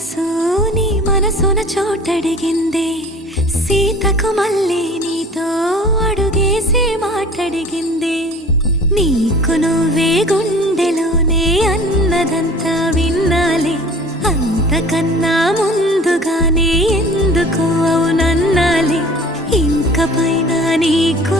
సొగసు నీ మనసున చోటడిగిందే, సీతకు మళ్ళీ నీతో అడుగేసి మాటడిగిందే. నీకు నువ్వే గుండెలోనే అన్నదంతా విన్నాలే, అంతకన్నా ముందుగానే ఎందుకు అవునన్నాలే. ఇంక పైన నీకు